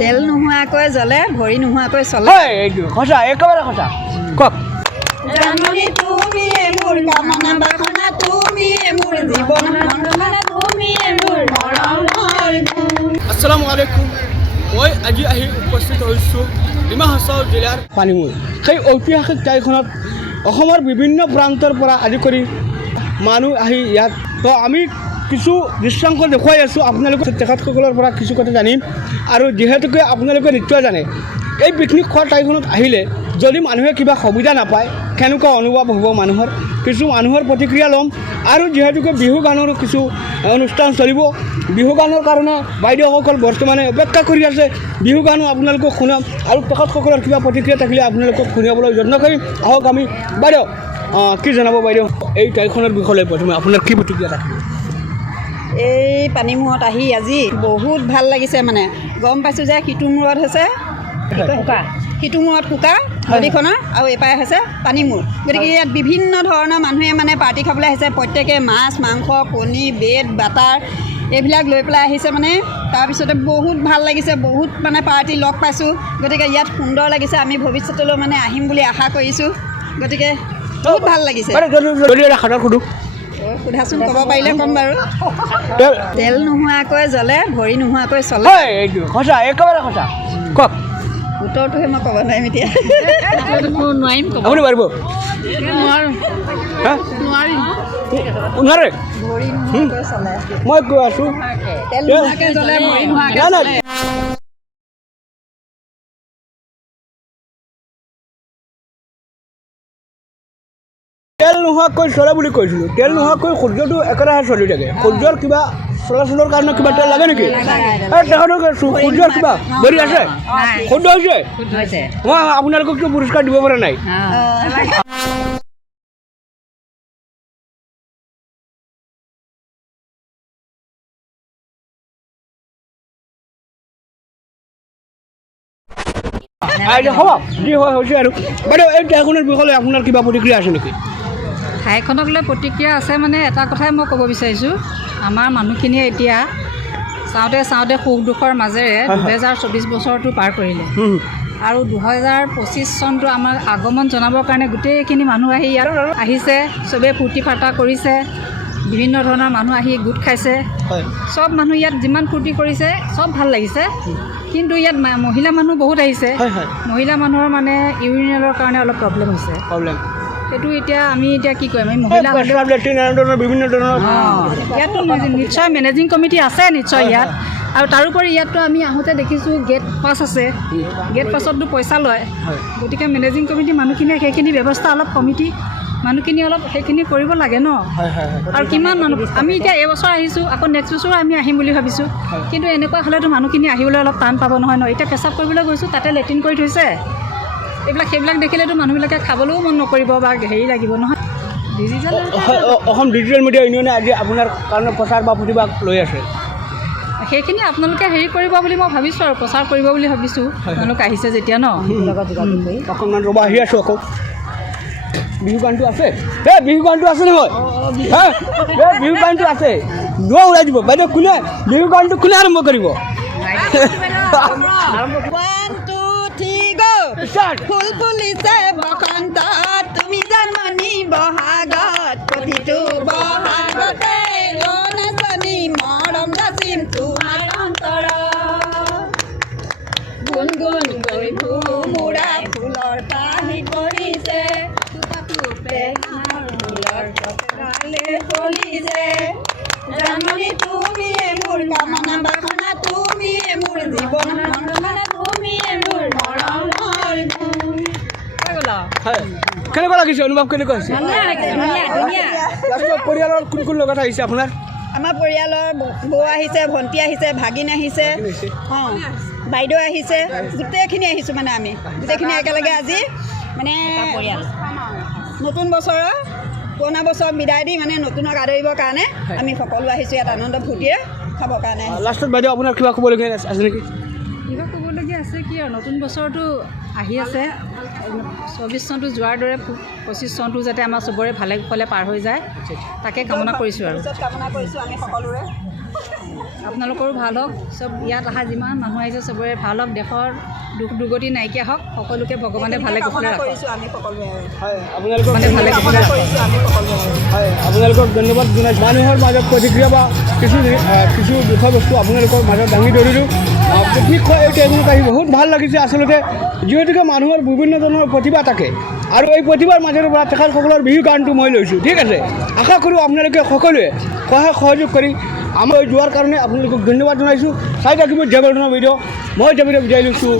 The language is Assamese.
তেল নোহোৱাকৈ জ্বলে, ভৰি নোহোৱাকৈ চলে। এইটো সঁচা, একেবাৰে সঁচা। কওক। জাননী তুমিয়ে মোৰ কামনা বাসনা, তুমিয়ে মোৰ জীৱন বন্দনা, তুমিয়ে মোৰ মৰমৰ। আসসালামু আলাইকুম। মই আজি আহি উপস্থিত হৈছোঁ ডিমা হাছাও জিলাৰ পানীমূল। সেই ঐতিহাসিক ঠাইখনত অসমৰ বিভিন্ন প্ৰান্তৰ পৰা আদি কৰি মানুহ আহি ইয়াত তো আমি কিছু দৃশ্যাংশ দেখুৱাই আছোঁ আপোনালোকে তেখেতসকলৰ পৰা কিছু কথা জানিম। আৰু যিহেতুকে আপোনালোকে নিশ্চয় জানে এই পিকনিক খোৱা ঠাইখনত আহিলে যদি মানুহে কিবা সুবিধা নাপায় কেনেকুৱা অনুভৱ হ'ব মানুহৰ, কিছু মানুহৰ প্ৰতিক্ৰিয়া ল'ম। আৰু যিহেতুকে বিহু গানৰ কিছু অনুষ্ঠান চলিব, বিহু গানৰ কাৰণে বাইদেউসকল বৰ্তমানে অপেক্ষা কৰি আছে, বিহু গানো আপোনালোকক শুনাম আৰু তেখেতসকলৰ কিবা প্ৰতিক্ৰিয়া থাকিলে আপোনালোকক শুনিবলৈ যত্ন কৰিম। আহক আমি বাইদেউ কি জনাব বাইদেউ এই ঠাইখনৰ বিষয়ে প্ৰথমে আপোনাৰ কি প্ৰতিক্ৰিয়া থাকিব? এই পানীমূৰত আহি আজি বহুত ভাল লাগিছে, মানে গম পাইছোঁ যে সিটোমূৰত হৈছে সিটোমূৰত কুকা নদীখনৰ আৰু এপাৰে হৈছে পানীমূৰ। গতিকে ইয়াত বিভিন্ন ধৰণৰ মানুহে মানে পাৰ্টি খাবলৈ আহিছে, প্ৰত্যেকে মাছ মাংস কণী ব্ৰেড বাটাৰ এইবিলাক লৈ পেলাই আহিছে। মানে তাৰপিছতে বহুত ভাল লাগিছে, বহুত মানে পাৰ্টি লগ পাইছোঁ। গতিকে ইয়াত সুন্দৰ লাগিছে, আমি ভৱিষ্যতলৈ মানে আহিম বুলি আশা কৰিছোঁ। গতিকে বহুত ভাল লাগিছে। সোধাচোন, ক'ব পাৰিলে ক'ম বাৰু। তেল নোহোৱাকৈ জ্বলে, ভৰি নোহোৱাকৈ চলে। এইটো সঁচা, একেবাৰে সঁচা। কওক। উত্তৰটোহে মই ক'ব নোৱাৰিম এতিয়া। নোৱাৰিম ক'ব। আপুনি পাৰিব? নোৱাৰে। ভৰি নোহোৱাকৈ চলে। মই কৈ আছোঁ তেল নোহোৱাকৈ জ্বলে, ভৰি নোহোৱাকৈ চলে। তেল নোহোৱাকৈ চলে বুলি কৈছিলোঁ। তেল নোহোৱাকৈ সূৰ্যটো একেৰাহে চলি থাকে। সূৰ্যৰ কিবা চলাচলৰ কাৰণে কিবা তেল লাগে নেকি? তেখেতক সূৰ্যৰ কিবা ভৰি আছে, শুদ্ধ হৈছে। মই আপোনালোককতো পুৰস্কাৰ দিব পৰা নাই। হ'ব যি হয় হৈছে আৰু বাইদেউ এই ঠাইখনৰ বিষয়ে আপোনাৰ কিবা প্ৰতিক্ৰিয়া আছে নেকি? ঠাইখনক লৈ প্ৰতিক্ৰিয়া আছে মানে এটা কথাই মই ক'ব বিচাৰিছোঁ, আমাৰ মানুহখিনিয়ে এতিয়া চাওঁতে চাওঁতে সুখ দুখৰ মাজেৰে 2024 বছৰটো পাৰ কৰিলে আৰু 2025 চনটো আমাক আগমন জনাবৰ কাৰণে গোটেইখিনি মানুহ আহি ইয়াত আহিছে, চবেই ফূৰ্তি ফাৰ্তা কৰিছে, বিভিন্ন ধৰণৰ মানুহ আহি গোট খাইছে। চব মানুহ ইয়াত যিমান ফূৰ্তি কৰিছে চব ভাল লাগিছে। কিন্তু ইয়াত মহিলা মানুহ বহুত আহিছে। মহিলা মানুহৰ মানে ইউৰিনেলৰ কাৰণে অলপ প্ৰব্লেম হৈছে। সেইটো এতিয়া আমি কি কৰিম, আমি মহিলা বিভিন্ন ধৰণৰ ইয়াততো নিশ্চয় মেনেজিং কমিটি আছে নিশ্চয় ইয়াত। আৰু তাৰোপৰি ইয়াততো আমি আহোঁতে দেখিছোঁ গেট পাছ আছে, গেট পাছততো পইচা লয়। গতিকে মেনেজিং কমিটি মানুহখিনিয়ে সেইখিনি ব্যৱস্থা অলপ কমিটি মানুহখিনি অলপ সেইখিনি কৰিব লাগে ন। আৰু কিমান মানুহ আমি এতিয়া এইবছৰ আহিছোঁ, আকৌ নেক্সট বছৰো আমি আহিম বুলি ভাবিছোঁ। কিন্তু এনেকুৱা হ'লেতো মানুহখিনি আহিবলৈ অলপ টান পাব নহয় ন। এতিয়া পেচাব কৰিবলৈ গৈছোঁ, তাতে লেট্ৰিন কৰি থৈছে। সেইবিলাক দেখিলেতো মানুহবিলাকে খাবলৈও মন নকৰিব বা হেৰি লাগিব নহয়। অসম ডিজিটেল মিডিয়া ইউনিয়নে আজি আপোনাৰ কাৰণে প্ৰচাৰ বা প্ৰতিবাদ লৈ আছে। সেইখিনি আপোনালোকে হেৰি কৰিব বুলি মই ভাবিছোঁ আৰু প্ৰচাৰ কৰিব বুলি ভাবিছোঁ। তেওঁলোক আহিছে যেতিয়া ন, অকণমান ৰ'বা আহি আছোঁ আকৌ। বিহু গানটো আছে, বিহু গানটো আছে নহয়, বিহু গানটো আছে, দুৱা ওলাই দিব বাইদেউ। কোনে বিহু গানটো কোনে আৰম্ভ কৰিব? ফুল ফুলিছে বসন্তত, তুমি জানমণি বহাগত, প্ৰতিটো বহাগতে নাচনি মৰম নাচিম তোমাৰ অন্তৰত। গুণ গুণ গৈ ভোমোৰা ফুলৰ পাহি পৰিছে, ফুলৰ পথাৰলে ফলিছে। জানমণি তুমিয়ে মোৰ কামনা বাসনা, তুমিয়ে মোৰ জীৱন বন্দনা, তুমিয়ে মোৰ মৰমৰ। কেনেকুৱা লাগিছে, অনুভৱ কেনেকুৱা হৈছে? পৰিয়ালৰ কোন কোন লগত আহিছে আপোনাৰ? আমাৰ পৰিয়ালৰ বৌ আহিছে, ভণ্টি আহিছে, ভাগিন আহিছে, বাইদেউ আহিছে, গোটেইখিনি আহিছোঁ। মানে আমি গোটেইখিনি একেলগে আজি মানে নতুন বছৰৰ পুৰণা বছৰক বিদায় দি মানে নতুনক আদৰিবৰ কাৰণে আমি সকলো আহিছোঁ ইয়াত আনন্দ ফূৰ্তিৰে খাবৰ কাৰণে। লাষ্টত বাইদেউ আপোনাৰ কিবা ক'বলগীয়া আছে নেকি? কিবা ক'বলগীয়া আছে কি আৰু, নতুন বছৰটো আহি আছে, 24 চনটো যোৱাৰ দৰে 25 চনটো যাতে আমাৰ চবৰে ভালে কুশলে পাৰ হৈ যায় তাকে কামনা কৰিছোঁ আৰু কামনা কৰিছোঁ আমি সকলোৰে। আপোনালোকৰো ভাল হওক, চব ইয়াত অহা যিমান মানুহ আহিছে চবৰে ভাল হওক, দেশৰ দুখ দুৰ্গতি নাইকিয়া হওক, সকলোকে ভগৱানে ভালে কুশলে ৰাখক। আমি সকলোৱে হয় আপোনালোকক মানে ভালে কুশলে ৰাখক। হয় আপোনালোকক ধন্যবাদ জনাইছোঁ। মানুহৰ মাজত প্ৰতিক্ৰিয়া বা কিছু বিষয়বস্তু আপোনালোকৰ মাজত দাঙি ধৰিলোঁ। বিশেষকৈ এই ট্ৰেইনত আহি বহুত ভাল লাগিছে আচলতে, যিহেতুকে মানুহৰ বিভিন্ন ধৰণৰ প্ৰতিভা থাকে আৰু এই প্ৰতিভাৰ মাজৰ পৰা তেখেতসকলৰ বিহু গানটো মই লৈছোঁ। ঠিক আছে, আশা কৰোঁ আপোনালোকে সকলোৱে সহায় সহযোগ কৰি আমাৰ যোৱাৰ কাৰণে আপোনালোকক ধন্যবাদ জনাইছোঁ। চাই থাকিব দেৱৰণৰ ভিডিঅ'। মই দেৱীৰে বিদায় লৈছোঁ।